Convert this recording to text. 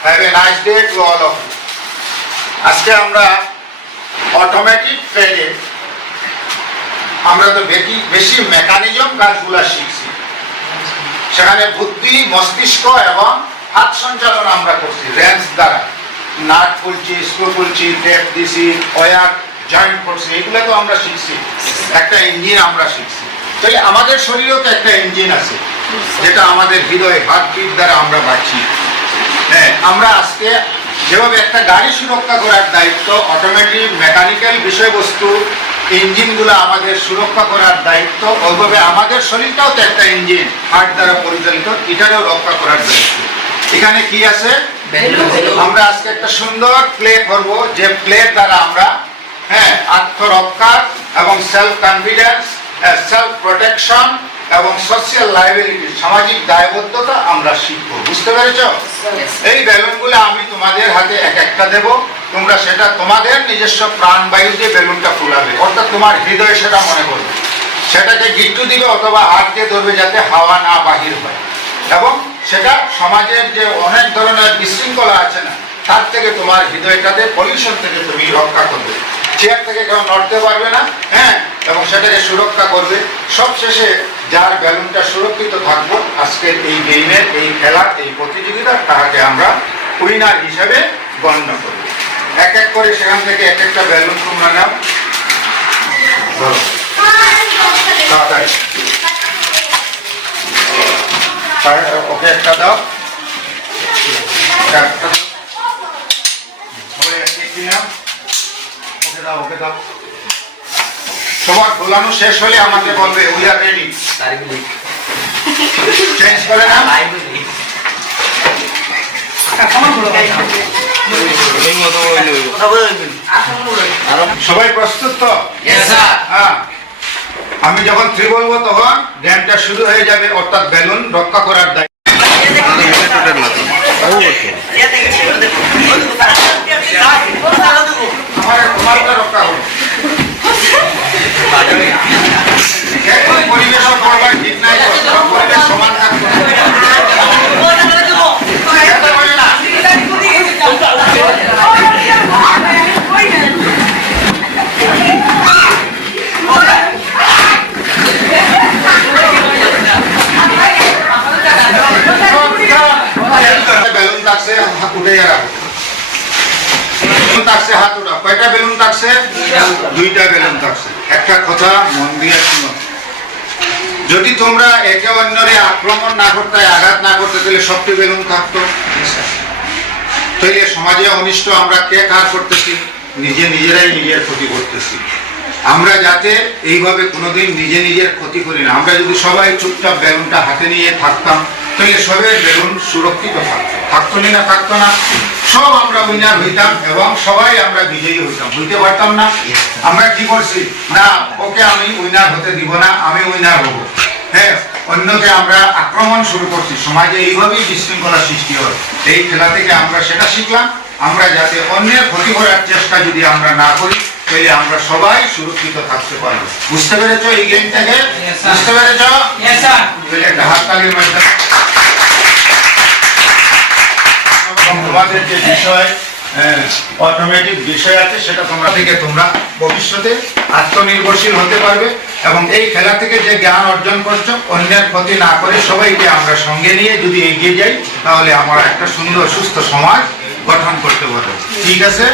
Have a nice day to all of you. আজকে আমরা automatic ট্রেডে আমরা তো বেশি মেকানিজম কাজগুলো শিখছি। সেখানে বুদ্ধি, মস্তিষ্ক এবং হাত সঞ্চালন আমরা করছি রেঞ্জ দ্বারা। নাট খুলছি, স্ক্রু খুলছি, টেপ দিছি, ওয়্যার জয়েন্ট করছি, এগুলো তো আমরা শিখছি। একটা ইঞ্জিন আমরা শিখছি। তাহলে আমাদের শরীরেও তো একটা ইঞ্জিন আছে, যেটা আমাদের হৃদয় হার্টবিট দ্বারা আমরা বাঁচি। হ্যাঁ, আমরা আজকে যেভাবে একটা গাড়ি সুরক্ষা করার দায়িত্ব, অটোমেটিক মেকানিক্যাল বিষয়বস্তু ইঞ্জিনগুলো আমাদের সুরক্ষা করার দায়িত্ব, ওইভাবে আমাদের শরীরটাও তো একটা ইঞ্জিন, হার্ট দ্বারা পরিচালিত, এটারও রক্ষা করার দায়িত্ব। এখানে কি আছে? আমরা আজকে একটা সুন্দর প্লে করব, যে প্লের দ্বারা আমরা আত্মরক্ষা এবং সেলফ কনফিডেন্স, সেলফ প্রোটেকশন এবং সোশ্যাল লায়াবিলিটি, সামাজিক দায়বদ্ধতা আমরা শিখবো। বুঝতে পেরেছ? এই বেলুনগুলো আমি তোমাদের হাতে এক একটা দেব, তোমরা সেটা তোমাদের নিজস্ব প্রাণবায়ু দিয়ে বেলুনটা ফুলাবে, অর্থাৎ তোমার হৃদয়ে সেটা মনে করবে, সেটাকে গিট্টু দিবে অথবা হাত দিয়ে ধরবে যাতে হাওয়া না বাহির হয়, এবং সেটা সমাজের যে অনেক ধরনের বিশৃঙ্খলা আছে না, তার থেকে তোমার হৃদয়টাতে পলিউশন থেকে তুমি রক্ষা করবে। চেয়ার থেকে কেউ নড়তে পারবে না, এবং সেটাকে সুরক্ষা করবে। সবশেষে যার বেলুনটা সুরক্ষিত থাকবো আজকের এই গেমের, এই খেলার, এই প্রতিযোগিতার, তাহাকে আমরা উইনার হিসেবে গণ্য করব। এক এক করে সেখান থেকে এক একটা বেলুন তোমরা নাও, ধরো তাড়াতাড়ি, ওকে একটা দাও, ওকে দাও। সবার খোলানো শেষ হলে আমাকে বলবে উই আর রেডি। চেঞ্জ করে না? সবাই প্রস্তুত তো? হ্যাঁ, আমি যখন 3 বলবো তখন গেমটা শুরু হয়ে যাবে, অর্থাৎ বেলুন রক্ষা করার দায়িত্ব তোমারটা রক্ষা হবে। পরিবেশ করবার ঠিক নাই, পরিবেশ সমান থাকবে। বেলুন থাকছে, হাত উঠে রাখো। থাকছে হাত উঠা। কয়টা বেলুন থাকছে? 2টা বেলুন থাকছে। একটা কথা মন দিয়ে শুনো, যদি তোমরা একে অন্যরে আক্রমণ না করতে, আঘাত না করতে, তাহলে সবটি বেলুন থাকতো। তাহলে সমাজে অনিষ্ট আমরা কে কার করতেছি? নিজেরাই নিজের ক্ষতি করতেছি। আমরা যাতে এইভাবে কোনোদিন নিজের ক্ষতি করি না। আমরা যদি সবাই চুপচাপ বেলুনটা হাতে নিয়ে থাকতাম, তাহলে সবের বেলুন সুরক্ষিত থাকতো না? থাকতো না। সব আমরা উইনার হইতাম এবং সবাই আমরা বিজয়ী হইতাম। হইতে পারতাম না? আমরা কি করছি? না, ওকে আমি উইনার হতে দিব না, আমি উইনার হব। অন্যকে আমরা আক্রমণ শুরু করছি। সমাজে এইভাবেই বিশৃঙ্খলা সৃষ্টি হয়। এই খেলা থেকে আমরা সেটা শিখলাম, আমরা যাতে অন্যের ক্ষতি করার চেষ্টা যদি আমরা না করি, তাহলে আমরা সবাই সুরক্ষিত থাকতে পারবো। বুঝতে পেরেছ এই গেমটাকে? বুঝতে পেরেছ? তাহলে একটা হাততালির মাধ্যমে তোমাদের যে বিষয়, অটোমেটিক বিষয় আছে, সেটা তোমরা ভবিষ্যতে আত্মনির্ভরশীল হতে পারবে। এবং এই খেলা থেকে যে জ্ঞান অর্জন করছো, অন্যের ক্ষতি না করে সবাইকে আমরা সঙ্গে নিয়ে যদি এগিয়ে যাই, তাহলে আমরা একটা সুন্দর সুস্থ সমাজ গঠন করতে পারবো। ঠিক আছে?